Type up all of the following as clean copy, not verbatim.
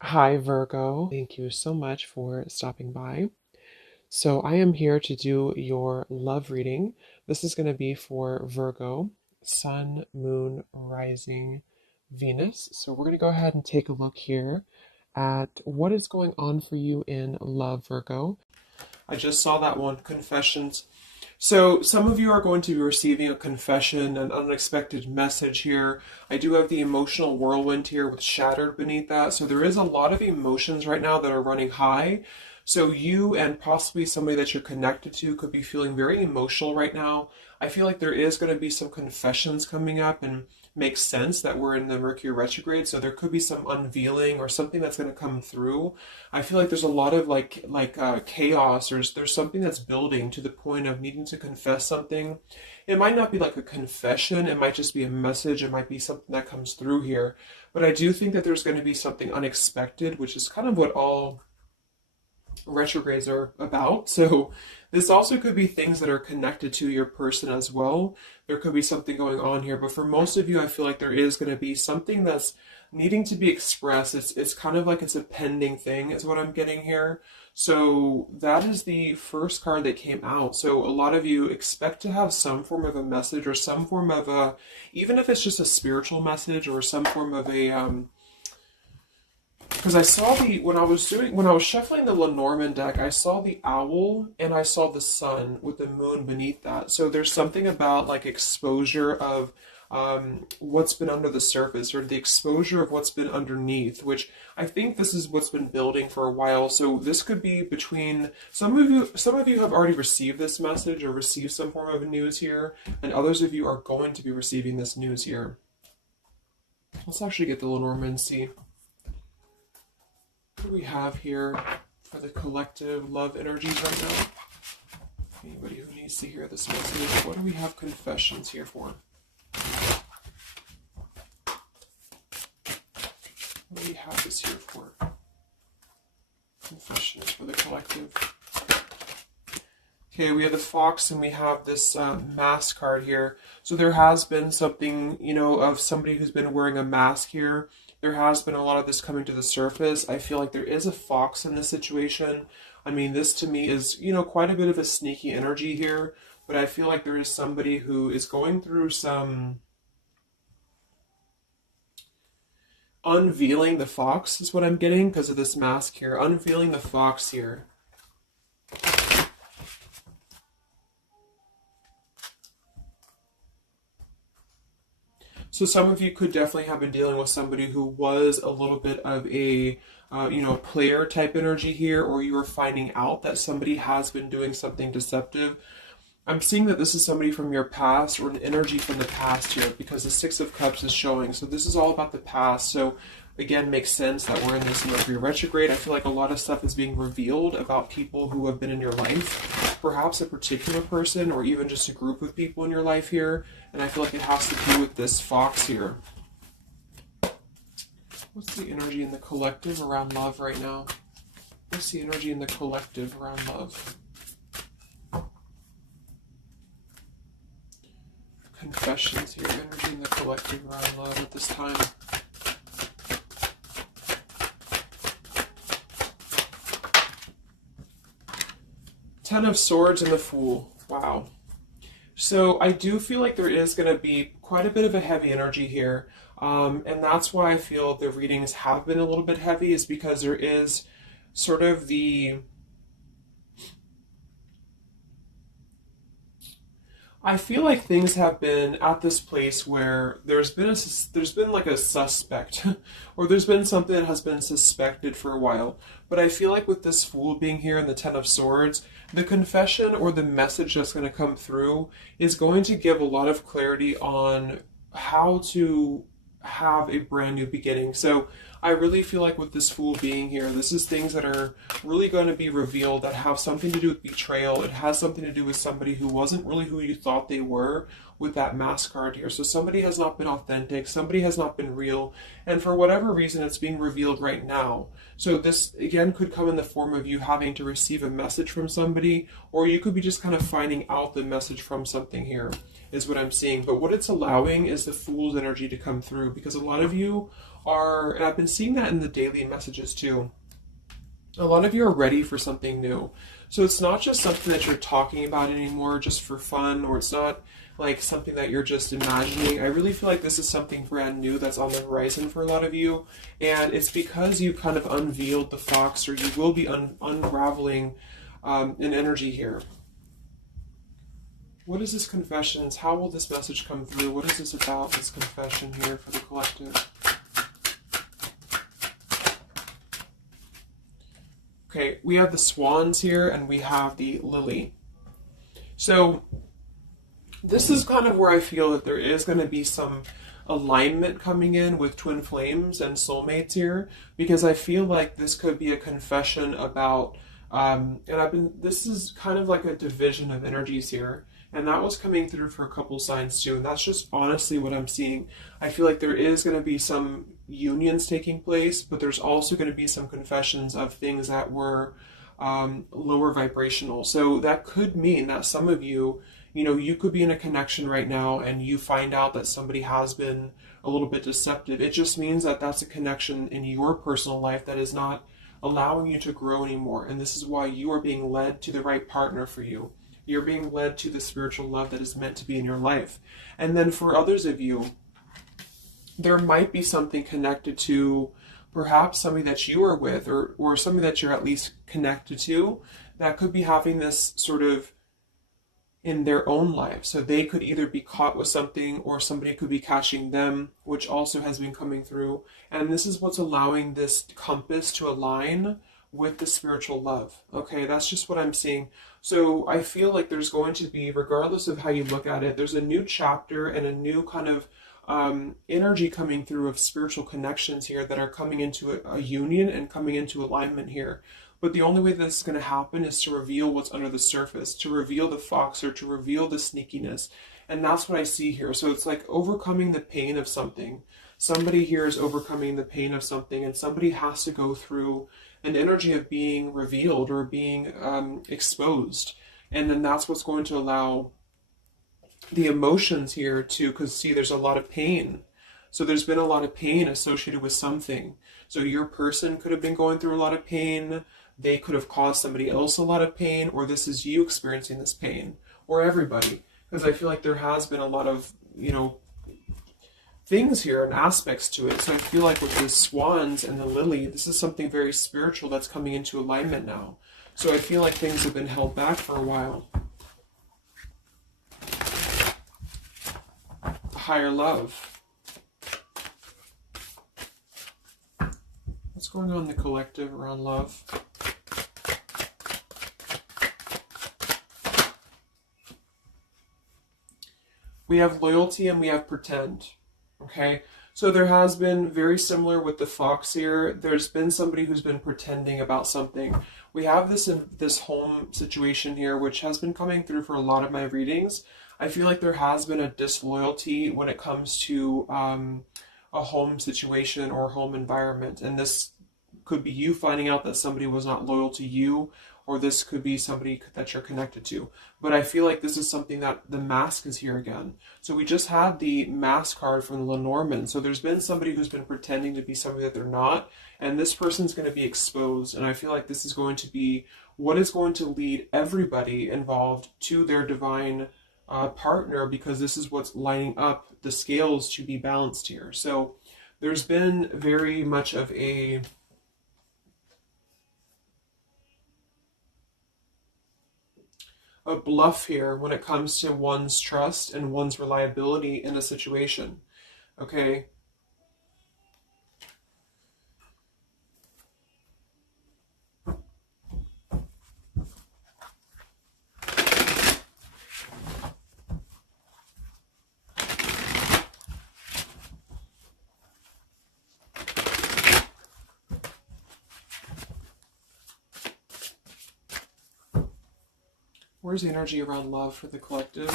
Hi, Virgo. Thank you so much for stopping by. So, I am here to do your love reading. This is going to be for Virgo, Sun, Moon, Rising, Venus. So, we're going to go ahead and take a look here at what is going on for you in love, Virgo. I just saw that one, confessions. So, some of you are going to be receiving a confession, an unexpected message here. I do have the emotional whirlwind here with shattered beneath that. So, there is a lot of emotions right now that are running high. So, you and possibly somebody that you're connected to could be feeling very emotional right now. I feel like there is going to be some confessions coming up, and makes sense that we're in the Mercury retrograde. So, there could be some unveiling or something that's going to come through. I feel like there's a lot of chaos. There's something that's building to the point of needing to confess something. It might not be like a confession. It might just be a message. It might be something that comes through here. But I do think that there's going to be something unexpected, which is kind of what all retrogrades are about. So this also could be things that are connected to your person as well. There could be something going on here, but for most of you, I feel like there is going to be something that's needing to be expressed. It's kind of like it's a pending thing, is what I'm getting here. So that is the first card that came out. So a lot of you expect to have some form of a message or some form of a, even if it's just a spiritual message or some form of a because I saw when I was shuffling the Lenormand deck, I saw the owl and I saw the sun with the moon beneath that. So there's something about like exposure of what's been under the surface, or the exposure of what's been underneath, which I think this is what's been building for a while. So this could be between some of you. Some of you have already received this message or received some form of news here, and others of you are going to be receiving this news here. Let's actually get the Lenormand and see. What do we have here for the collective love energies right now? Anybody who needs to hear this message, what do we have confessions here for? What do we have this here for? Confessions for the collective. Okay, we have the fox and we have this mask card here. So there has been something, of somebody who's been wearing a mask here. There has been a lot of this coming to the surface. I feel like there is a fox in this situation. I mean, this to me is, quite a bit of a sneaky energy here. But I feel like there is somebody who is going through some unveiling the fox is what I'm getting because of this mask here. Unveiling the fox here. So some of you could definitely have been dealing with somebody who was a little bit of a, player type energy here, or you were finding out that somebody has been doing something deceptive. I'm seeing that this is somebody from your past or an energy from the past here because the Six of Cups is showing. So this is all about the past. So again, makes sense that we're in this Mercury retrograde. I feel like a lot of stuff is being revealed about people who have been in your life, perhaps a particular person or even just a group of people in your life here. And I feel like it has to do with this fox here. What's the energy in the collective around love right now? What's the energy in the collective around love? Confessions here, energy in the collective around love at this time. Ten of Swords and the Fool. Wow. So I do feel like there is going to be quite a bit of a heavy energy here. And that's why I feel the readings have been a little bit heavy, is because there is sort of the... I feel like things have been at this place where there's been like a suspect, or there's been something that has been suspected for a while. But I feel like with this Fool being here and the Ten of Swords, the confession or the message that's going to come through is going to give a lot of clarity on how to have a brand new beginning. So I really feel like with this Fool being here, this is things that are really going to be revealed that have something to do with betrayal. It has something to do with somebody who wasn't really who you thought they were with that mask card here. So somebody has not been authentic, somebody has not been real, and for whatever reason it's being revealed right now. So this again could come in the form of you having to receive a message from somebody, or you could be just kind of finding out the message from something here, is what I'm seeing. But what it's allowing is the Fool's energy to come through, because a lot of you are, and I've been seeing that in the daily messages too, a lot of you are ready for something new. So it's not just something that you're talking about anymore just for fun, or it's not like something that you're just imagining. I really feel like this is something brand new that's on the horizon for a lot of you. And it's because you kind of unveiled the fox, or you will be unraveling an energy here. What is this confessions? How will this message come through? What is this about, this confession here for the collective? Okay, we have the swans here and we have the lily. So this is kind of where I feel that there is going to be some alignment coming in with twin flames and soulmates here, because I feel like this could be a confession about, this is kind of like a division of energies here. And that was coming through for a couple signs too. And that's just honestly what I'm seeing. I feel like there is going to be some unions taking place, but there's also going to be some confessions of things that were lower vibrational. So that could mean that some of you, you could be in a connection right now and you find out that somebody has been a little bit deceptive. It just means that that's a connection in your personal life that is not allowing you to grow anymore. And this is why you are being led to the right partner for you. You're being led to the spiritual love that is meant to be in your life. And then for others of you, there might be something connected to perhaps somebody that you are with, or somebody that you're at least connected to, that could be having this sort of in their own life. So they could either be caught with something, or somebody could be catching them, which also has been coming through. And this is what's allowing this compass to align with the spiritual love. Okay, that's just what I'm seeing. So I feel like there's going to be, regardless of how you look at it, there's a new chapter and a new kind of energy coming through of spiritual connections here that are coming into a union and coming into alignment here. But the only way that's going to happen is to reveal what's under the surface, to reveal the fox, or to reveal the sneakiness. And that's what I see here. So it's like overcoming the pain of something. Somebody here is overcoming the pain of something, and somebody has to go through an energy of being revealed or being exposed. And then that's what's going to allow the emotions here to, because see, there's a lot of pain. So there's been a lot of pain associated with something. So your person could have been going through a lot of pain. They could have caused somebody else a lot of pain, or this is you experiencing this pain, or everybody. Because I feel like there has been a lot of, things here and aspects to it. So I feel like with the swans and the lily, this is something very spiritual that's coming into alignment now. So I feel like things have been held back for a while. Higher love. What's going on in the collective around love? We have loyalty and we have pretend. Okay, so there has been, very similar with the fox here, there's been somebody who's been pretending about something. We have this home situation here, which has been coming through for a lot of my readings. I feel like there has been a disloyalty when it comes to a home situation or home environment. And this could be you finding out that somebody was not loyal to you, or this could be somebody that you're connected to. But I feel like this is something that the mask is here again. So we just had the mask card from the Lenormand. So there's been somebody who's been pretending to be somebody that they're not, and this person's going to be exposed. And I feel like this is going to be what is going to lead everybody involved to their divine partner, because this is what's lining up the scales to be balanced here. So there's been very much of a bluff here when it comes to one's trust and one's reliability in a situation. Okay. Where's the energy around love for the collective?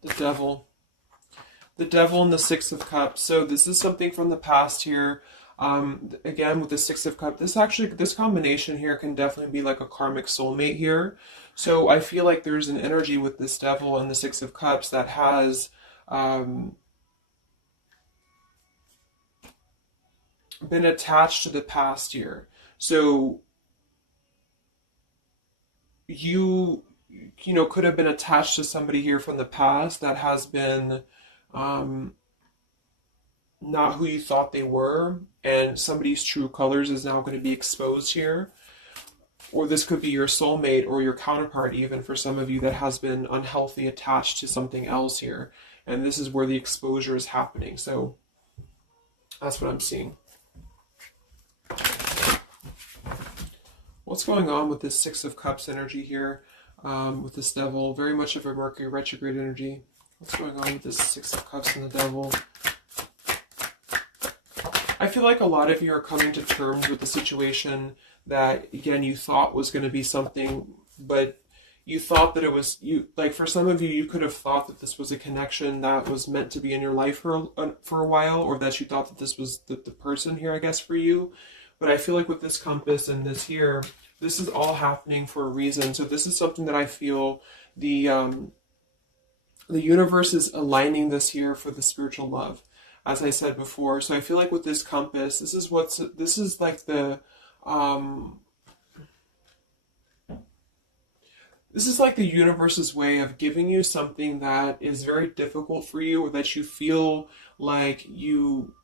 The devil. The devil and the Six of Cups. So this is something from the past here. Again, with the Six of Cups, this combination here can definitely be like a karmic soulmate here. So I feel like there's an energy with this Devil and the Six of Cups that has been attached to the past year. So you could have been attached to somebody here from the past that has been um, not who you thought they were, and somebody's true colors is now going to be exposed here. Or this could be your soulmate or your counterpart, even for some of you that has been unhealthy attached to something else here. And this is where the exposure is happening. So that's what I'm seeing. What's going on with this Six of Cups energy here with this Devil? Very much of a Mercury retrograde energy. What's going on with this Six of Cups and the Devil? I feel like a lot of you are coming to terms with the situation that, again, you thought was going to be something, but you thought that it was, like for some of you, you could have thought that this was a connection that was meant to be in your life for a while, or that you thought that this was the person here, I guess, for you. But I feel like with this compass and this here, this is all happening for a reason. So this is something that I feel the universe is aligning this here for the spiritual love, as I said before. So I feel like with this compass, this is like the this is like the universe's way of giving you something that is very difficult for you, or that you feel like you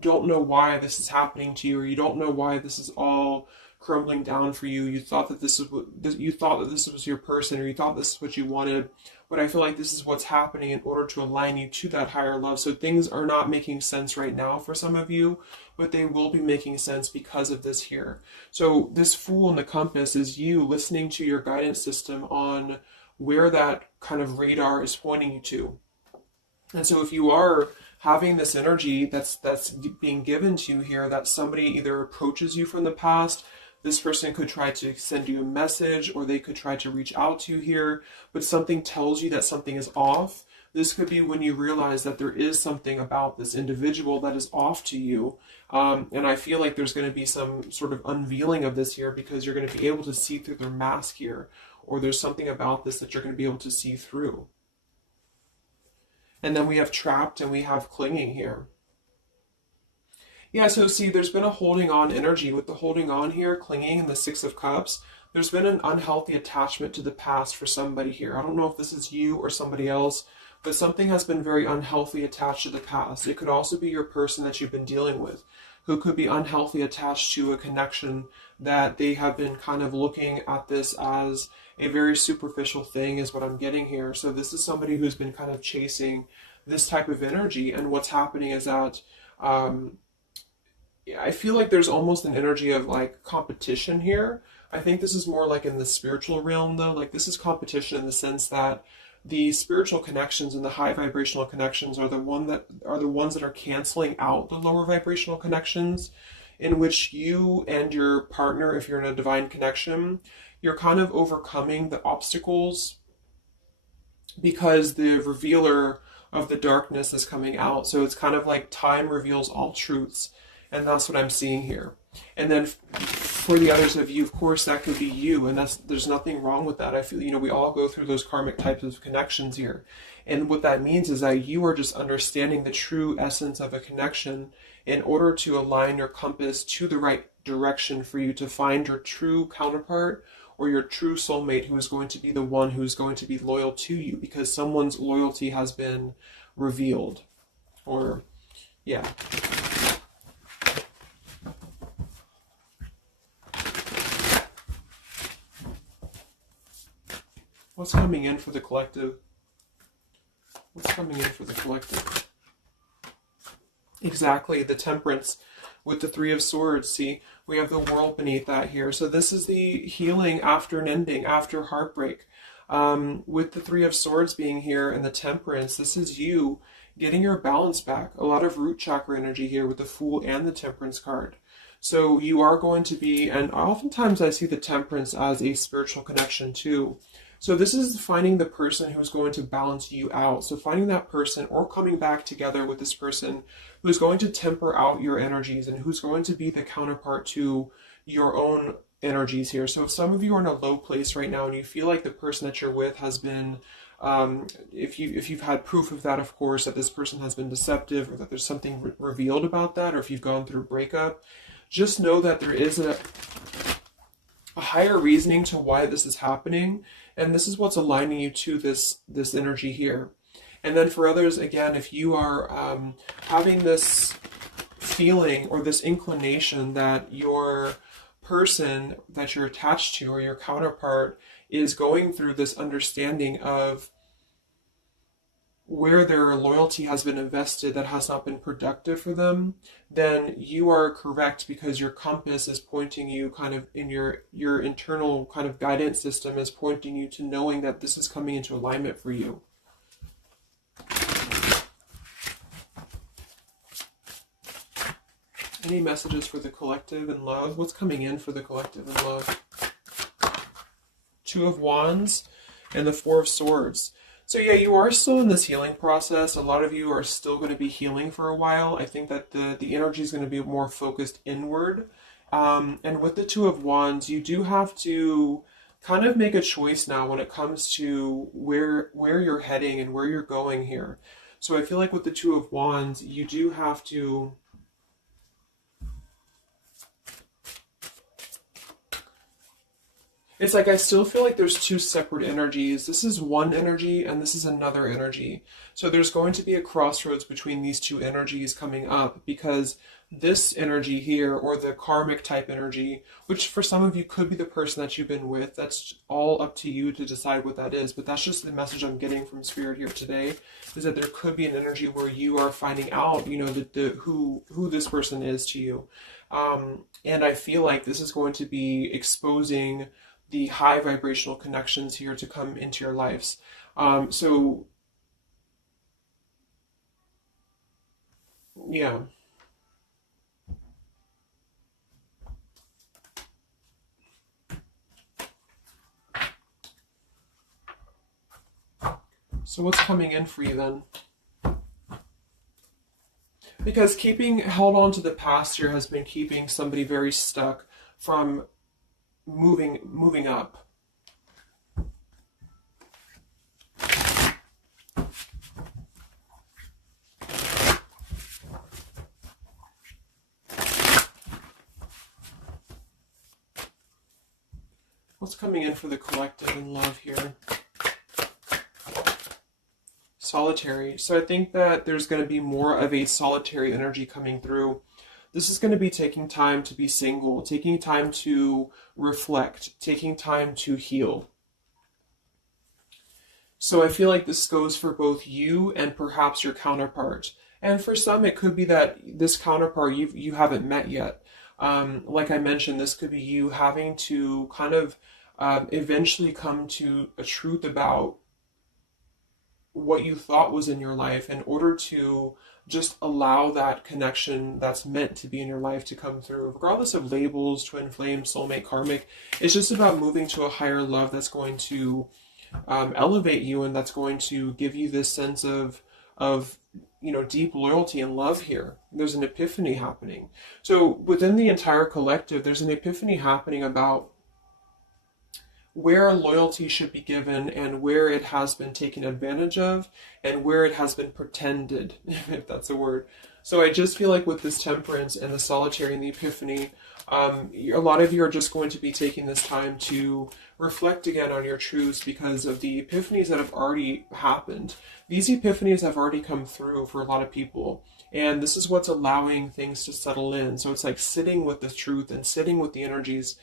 don't know why this is happening to you, or you don't know why this is all crumbling down for you. You thought that this was your person, or you thought this is what you wanted. But I feel like this is what's happening in order to align you to that higher love. So things are not making sense right now for some of you, but they will be making sense because of this here. So this Fool in the compass is you listening to your guidance system on where that kind of radar is pointing you to. And so if you are having this energy that's being given to you here, that somebody either approaches you from the past, this person could try to send you a message, or they could try to reach out to you here, but something tells you that something is off. This could be when you realize that there is something about this individual that is off to you. And I feel like there's going to be some sort of unveiling of this here, because you're going to be able to see through their mask here, or there's something about this that you're going to be able to see through. And then we have trapped and we have clinging here. Yeah, so see, there's been a holding on energy with the holding on here, clinging, and the Six of Cups. There's been an unhealthy attachment to the past for somebody here. I don't know if this is you or somebody else, but something has been very unhealthy attached to the past. It could also be your person that you've been dealing with, who could be unhealthy attached to a connection that they have been kind of looking at this as a very superficial thing, is what I'm getting here. So this is somebody who's been kind of chasing this type of energy, and what's happening is that I feel like there's almost an energy of like competition here. I think this is more like in the spiritual realm though. Like this is competition in the sense that the spiritual connections and the high vibrational connections are the ones that are canceling out the lower vibrational connections, in which you and your partner, if you're in a divine connection, you're kind of overcoming the obstacles because the revealer of the darkness is coming out. So it's kind of like time reveals all truths. And that's what I'm seeing here. And then for the others of you, of course, that could be you. And there's nothing wrong with that. I feel, we all go through those karmic types of connections here. And what that means is that you are just understanding the true essence of a connection in order to align your compass to the right direction for you to find your true counterpart, or your true soulmate, who is going to be the one who is going to be loyal to you, because someone's loyalty has been revealed. Or, yeah. What's coming in for the collective? What's coming in for the collective? Exactly, the Temperance with the Three of Swords. See, we have the World beneath that here. So this is the healing after an ending, after heartbreak. With the Three of Swords being here and the Temperance, this is you getting your balance back. A lot of root chakra energy here with the Fool and the Temperance card. So you are going to be, and oftentimes I see the Temperance as a spiritual connection too. So this is finding the person who's going to balance you out. So finding that person or coming back together with this person who's going to temper out your energies and who's going to be the counterpart to your own energies here. So if some of you are in a low place right now and you feel like the person that you're with has been if you've had proof of that, of course, that this person has been deceptive or that there's something revealed about that, or if you've gone through a breakup, just know that there is a higher reasoning to why this is happening, and this is what's aligning you to this energy here. And then for others, again, if you are having this feeling or this inclination that your person that you're attached to or your counterpart is going through this understanding of where their loyalty has been invested that has not been productive for them, then you are correct, because your compass is pointing you kind of in your internal kind of guidance system is pointing you to knowing that this is coming into alignment for you. Any messages for the collective in love? What's coming in for the collective in love? Two of Wands and the Four of Swords. So yeah, you are still in this healing process. A lot of you are still going to be healing for a while. I think that the energy is going to be more focused inward. And with the Two of Wands, you do have to kind of make a choice now when it comes to where you're heading and where you're going here. So I feel like with the Two of Wands, you do have to it's like I still feel like there's two separate energies. This is one energy and this is another energy. So there's going to be a crossroads between these two energies coming up, because this energy here, or the karmic type energy, which for some of you could be the person that you've been with, that's all up to you to decide what that is. But that's just the message I'm getting from Spirit here today, is that there could be an energy where you are finding out, you know, who this person is to you. And I feel like this is going to be exposing the high vibrational connections here to come into your lives. So yeah. So what's coming in for you then? Because keeping held on to the past here has been keeping somebody very stuck from moving up. What's coming in for the collective in love here? Solitary. So I think that there's going to be more of a solitary energy coming through. This is going to be taking time to be single, taking time to reflect, taking time to heal. So I feel like this goes for both you and perhaps your counterpart. And for some, it could be that this counterpart you haven't met yet. Like I mentioned, this could be you having to kind of eventually come to a truth about what you thought was in your life in order to just allow that connection that's meant to be in your life to come through, regardless of labels, twin flame, soulmate, karmic. It's just about moving to a higher love that's going to elevate you, and that's going to give you this sense of you know, deep loyalty and love here. There's an epiphany happening. So within the entire collective, there's an epiphany happening about where loyalty should be given and where it has been taken advantage of and where it has been pretended, if that's a word. So I just feel like with this temperance and the solitary and the epiphany, a lot of you are just going to be taking this time to reflect again on your truths because of the epiphanies that have already happened. These epiphanies have already come through for a lot of people, and this is what's allowing things to settle in. So it's like sitting with the truth and sitting with the energies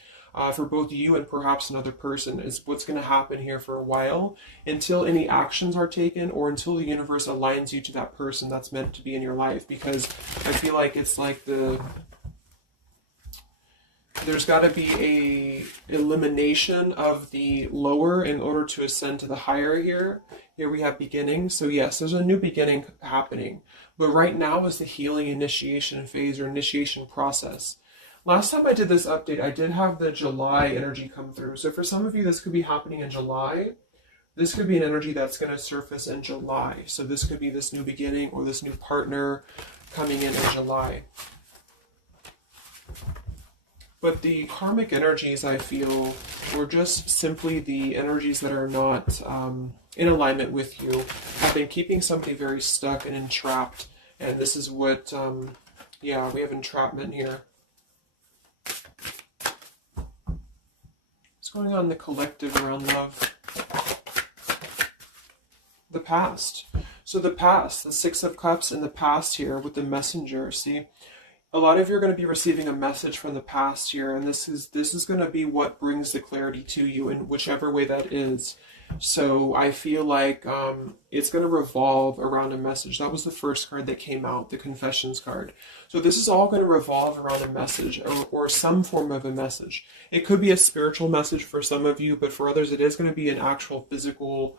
for both you and perhaps another person is what's going to happen here for a while, until any actions are taken or until the universe aligns you to that person that's meant to be in your life. Because I feel like it's like there's got to be a elimination of the lower in order to ascend to the higher here. Here we have beginning. So yes, there's a new beginning happening. But right now is the healing initiation phase or initiation process. Last time I did this update, I did have the July energy come through. So for some of you, this could be happening in July. This could be an energy that's going to surface in July. So this could be this new beginning or this new partner coming in July. But the karmic energies, I feel, were just simply the energies that are not in alignment with you, have been keeping somebody very stuck and entrapped. And this is what, yeah, we have entrapment here. What's going on in the collective around love? The past. So the past, the Six of Cups in the past here with the Messenger. See, a lot of you are going to be receiving a message from the past here, and this is going to be what brings the clarity to you in whichever way that is. So I feel like it's going to revolve around a message. That was the first card that came out, the Confessions card. So this is all going to revolve around a message or some form of a message. It could be a spiritual message for some of you, but for others it is going to be an actual physical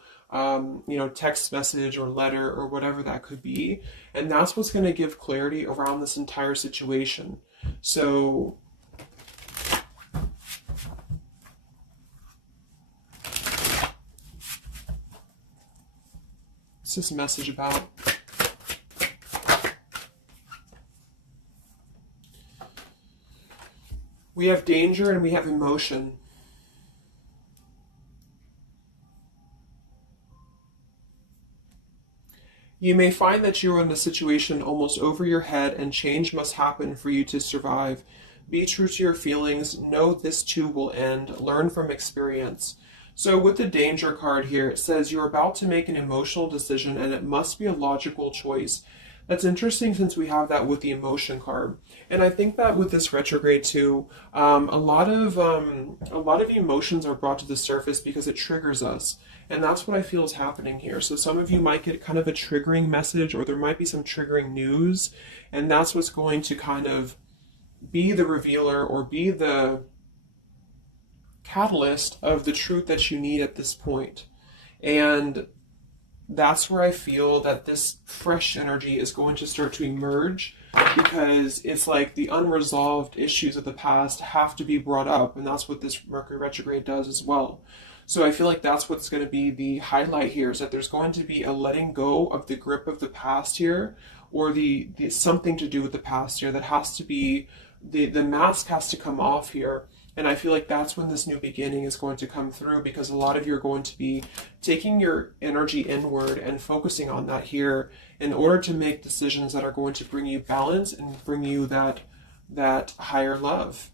text message or letter or whatever that could be. And that's what's going to give clarity around this entire situation. So what's this message about? We have danger and we have emotion. You may find that you are in a situation almost over your head and change must happen for you to survive. Be true to your feelings. Know this too will end. Learn from experience. So with the danger card here, it says you're about to make an emotional decision and it must be a logical choice. That's interesting since we have that with the emotion card. And I think that with this retrograde too, a lot of emotions are brought to the surface because it triggers us. And that's what I feel is happening here. So some of you might get kind of a triggering message, or there might be some triggering news, and that's what's going to kind of be the revealer or be the catalyst of the truth that you need at this point. And that's where I feel that this fresh energy is going to start to emerge, because it's like the unresolved issues of the past have to be brought up, and that's what this Mercury retrograde does as well. So I feel like that's what's going to be the highlight here, is that there's going to be a letting go of the grip of the past here, or the something to do with the past here that has to be, the mask has to come off here. And I feel like that's when this new beginning is going to come through, because a lot of you are going to be taking your energy inward and focusing on that here in order to make decisions that are going to bring you balance and bring you that higher love.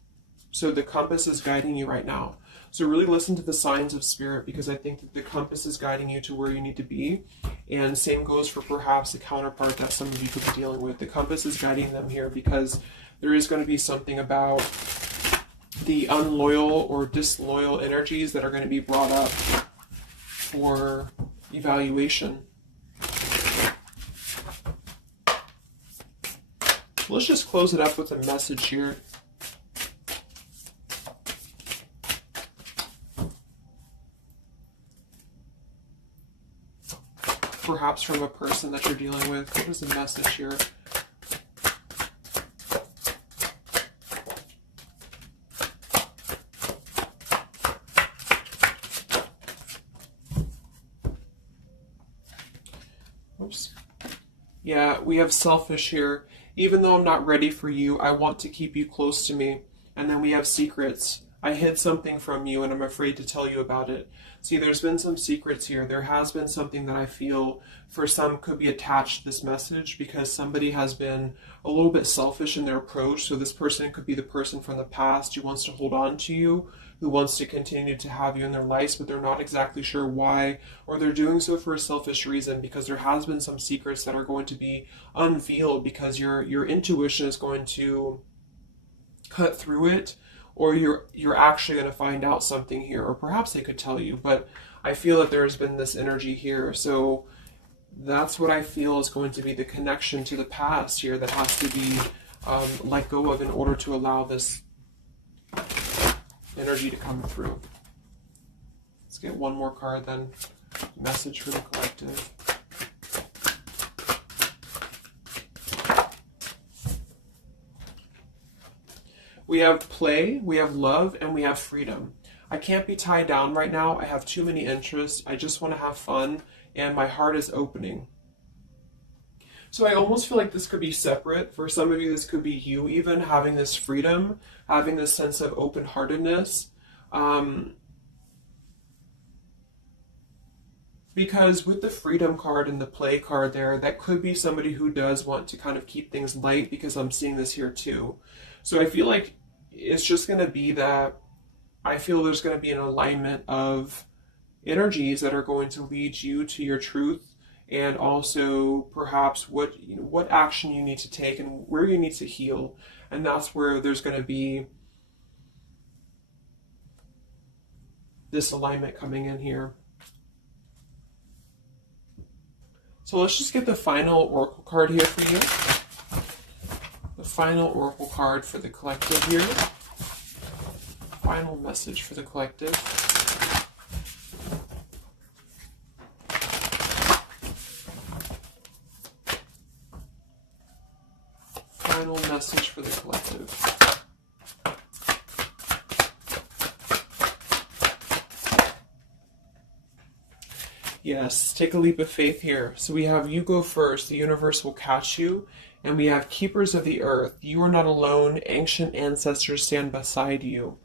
So the compass is guiding you right now. So really listen to the signs of spirit, because I think that the compass is guiding you to where you need to be. And same goes for perhaps the counterpart that some of you could be dealing with. The compass is guiding them here because there is going to be something about the unloyal or disloyal energies that are going to be brought up for evaluation. Let's just close it up with a message here. Perhaps from a person that you're dealing with. What is the message here? Oops. Yeah, we have selfish here. Even though I'm not ready for you, I want to keep you close to me. And then we have secrets. I hid something from you and I'm afraid to tell you about it. See, there's been some secrets here. There has been something that I feel for some could be attached to this message, because somebody has been a little bit selfish in their approach. So this person could be the person from the past who wants to hold on to you, who wants to continue to have you in their lives, but they're not exactly sure why, or they're doing so for a selfish reason, because there has been some secrets that are going to be unveiled, because your intuition is going to cut through it, or you're actually going to find out something here, or perhaps they could tell you, but I feel that there's been this energy here. So that's what I feel is going to be the connection to the past here that has to be let go of in order to allow this energy to come through. Let's get one more card then. Message for the collective. We have play, we have love, and we have freedom. I can't be tied down right now. I have too many interests. I just want to have fun, and my heart is opening. So I almost feel like this could be separate. For some of you, this could be you even having this freedom, having this sense of open-heartedness. Because with the freedom card and the play card there, that could be somebody who does want to kind of keep things light, because I'm seeing this here too. So I feel like it's just going to be that I feel there's going to be an alignment of energies that are going to lead you to your truth, and also perhaps what action you need to take and where you need to heal. And that's where there's going to be this alignment coming in here. So let's just get the final oracle card here for you. The final oracle card for the collective here. Final message for the collective. Final message for the collective. Yes, take a leap of faith here. So we have you go first, the universe will catch you. And we have keepers of the earth. You are not alone. Ancient ancestors stand beside you.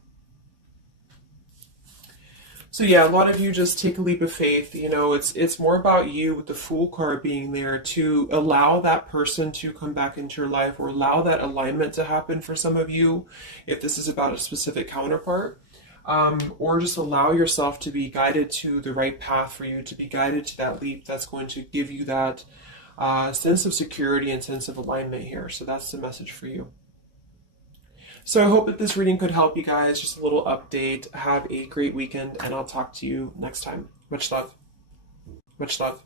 So yeah, a lot of you just take a leap of faith. You know, it's more about you with the Fool card being there to allow that person to come back into your life, or allow that alignment to happen for some of you, if this is about a specific counterpart. Or just allow yourself to be guided to the right path for you, to be guided to that leap that's going to give you that sense of security and sense of alignment here. So that's the message for you. So I hope that this reading could help you guys. Just a little update. Have a great weekend, and I'll talk to you next time. Much love. Much love.